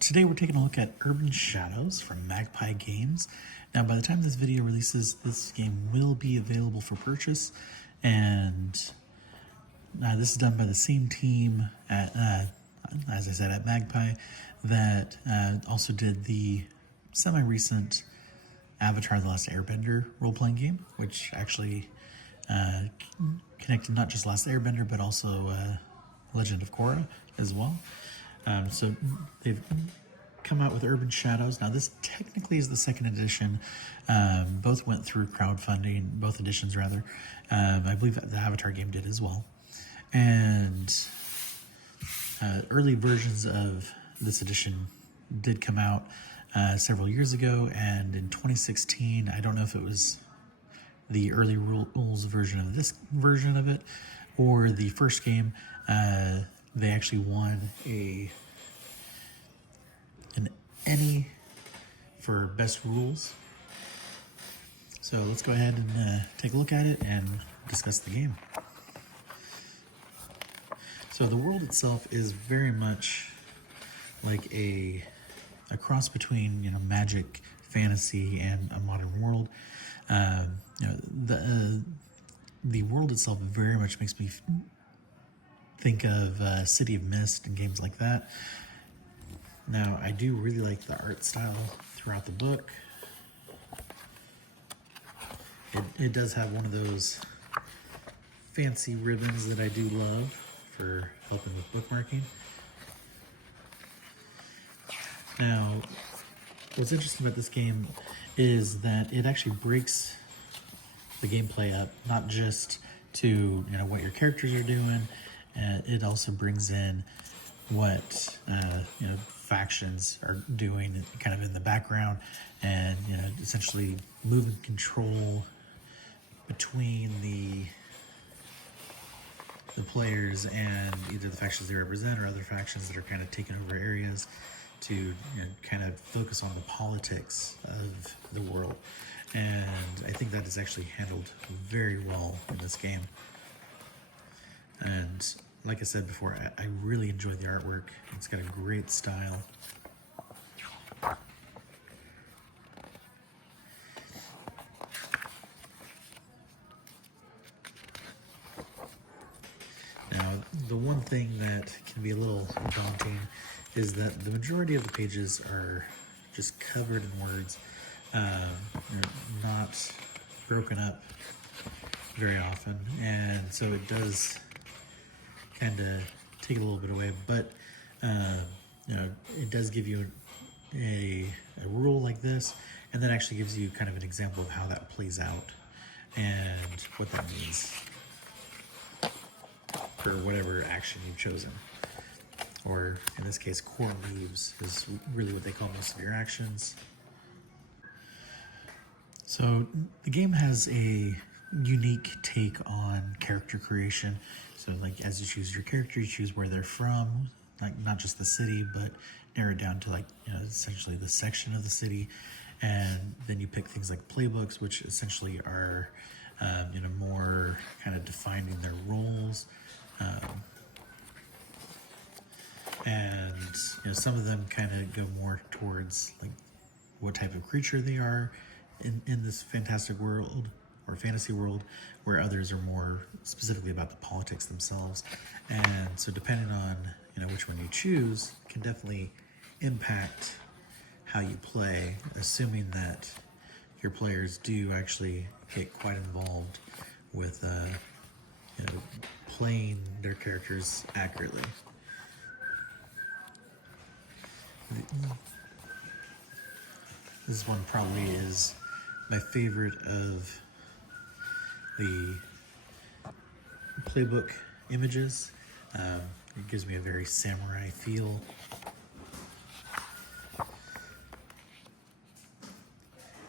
Today we're taking a look at Urban Shadows from Magpie Games. Now, by the time this video releases, this game will be available for purchase, and this is done by the same team at, as I said, at Magpie that also did the semi-recent Avatar: The Last Airbender role-playing game, which actually connected not just Last Airbender but also Legend of Korra as well. So they've come out with Urban Shadows. Now this technically is the second edition. Both went through crowdfunding, both editions rather. I believe that the Avatar game did as well. And early versions of this edition did come out several years ago, and in 2016, I don't know if it was the early rules version of this version of it or the first game, they actually won an Emmy for best rules. So let's go ahead and take a look at it and discuss the game. So the world itself is very much like a cross between, magic, fantasy, and a modern world. The world itself very much makes me think of City of Mist and games like that. Now, I do really like the art style throughout the book. It does have one of those fancy ribbons that I do love for helping with bookmarking. Now, what's interesting about this game is that it actually breaks the gameplay up, not just to what your characters are doing. It also brings in what factions are doing kind of in the background, and essentially moving control between the players and either the factions they represent or other factions that are kind of taking over areas to kind of focus on the politics of the world. And I think that is actually handled very well in this game. And like I said before, I really enjoy the artwork. It's got a great style. Now, the one thing that can be a little daunting is that the majority of the pages are just covered in words. They're not broken up very often, and so it does kind of take a little bit away, but it does give you a rule like this, and then actually gives you kind of an example of how that plays out and what that means for whatever action you've chosen. Or in this case, core moves is really what they call most of your actions. So the game has a unique take on character creation. So like as you choose your character, you choose where they're from, like not just the city, but narrow it down to essentially the section of the city. And then you pick things like playbooks, which essentially are more kind of defining their roles. And some of them kind of go more towards like what type of creature they are in this fantastic world or fantasy world, where others are more specifically about the politics themselves. And so depending on which one you choose can definitely impact how you play, assuming that your players do actually get quite involved with playing their characters accurately. This one probably is my favorite of the playbook images. It gives me a very samurai feel.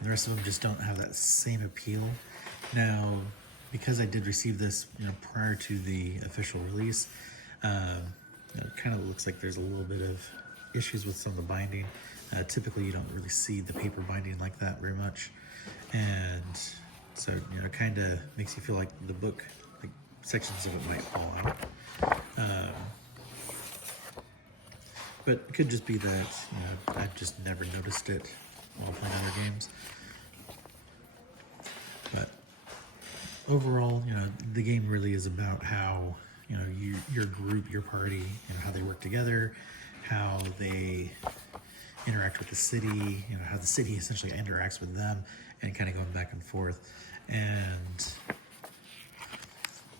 The rest of them just don't have that same appeal. Now, because I did receive this prior to the official release, it kind of looks like there's a little bit of issues with some of the binding. Typically you don't really see the paper binding like that very much, and so it kind of makes you feel like the book, like sections of it might fall out. but it could just be that I've just never noticed it while playing other games. But overall, the game really is about how your group, your party, how they work together, how they interact with the city, how the city essentially interacts with them, and kind of going back and forth. And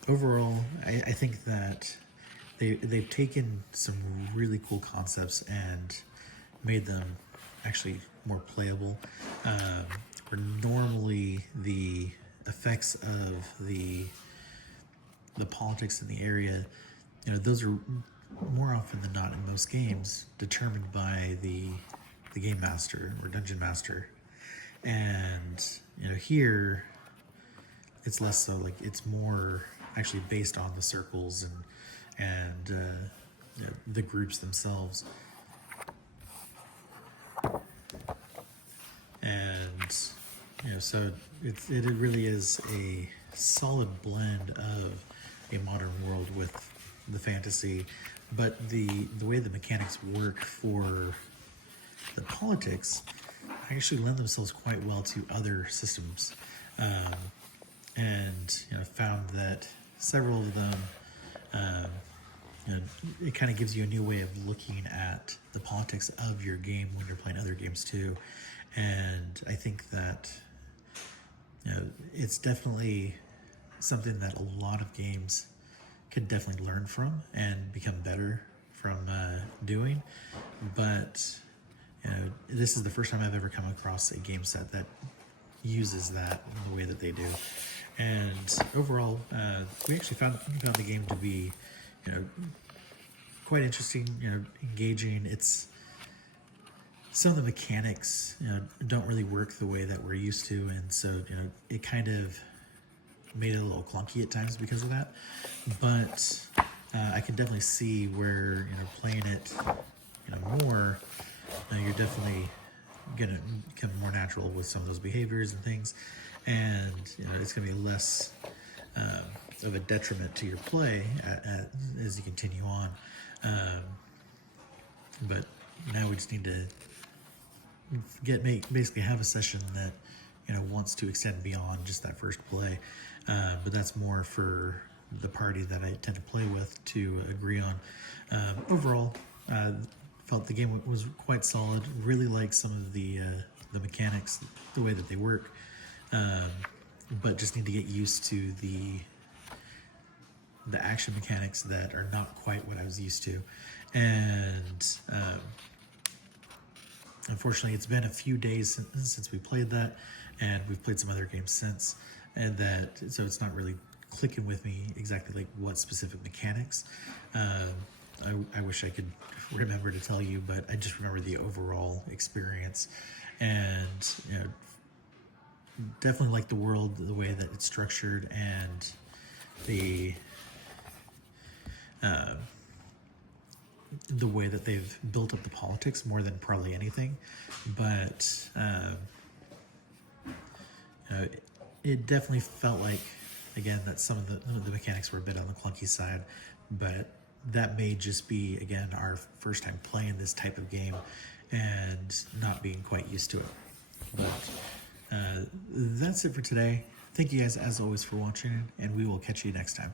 overall, I think that they've taken some really cool concepts and made them actually more playable. Where normally the effects of the politics in the area, those are more often than not in most games determined by the game master or dungeon master. And here it's less so. Like, it's more actually based on the circles and the groups themselves. And so it really is a solid blend of a modern world with the fantasy, but the way the mechanics work for the politics actually lend themselves quite well to other systems. And found that several of them, it kind of gives you a new way of looking at the politics of your game when you're playing other games too. And I think that it's definitely something that a lot of games could definitely learn from and become better from doing. But this is the first time I've ever come across a game set that uses that in the way that they do. And overall, we actually found the game to be, quite interesting, engaging. It's some of the mechanics, don't really work the way that we're used to, and so it kind of made it a little clunky at times because of that. But I can definitely see where playing it, more, you're definitely gonna become more natural with some of those behaviors and things, and it's gonna be less of a detriment to your play as you continue on. But now we just need to basically have a session that wants to extend beyond just that first play. But that's more for the party that I tend to play with to agree on. Overall, felt the game was quite solid. Really like some of the mechanics, the way that they work, but just need to get used to the action mechanics that are not quite what I was used to. And unfortunately, it's been a few days since we played that, and we've played some other games since, and so it's not really clicking with me exactly like what specific mechanics. I wish I could remember to tell you, but I just remember the overall experience, and definitely like the world, the way that it's structured, and the way that they've built up the politics more than probably anything. But it definitely felt like, again, that some of the mechanics were a bit on the clunky side, but that may just be, again, our first time playing this type of game and not being quite used to it. But that's it for today. Thank you guys, as always, for watching, and we will catch you next time.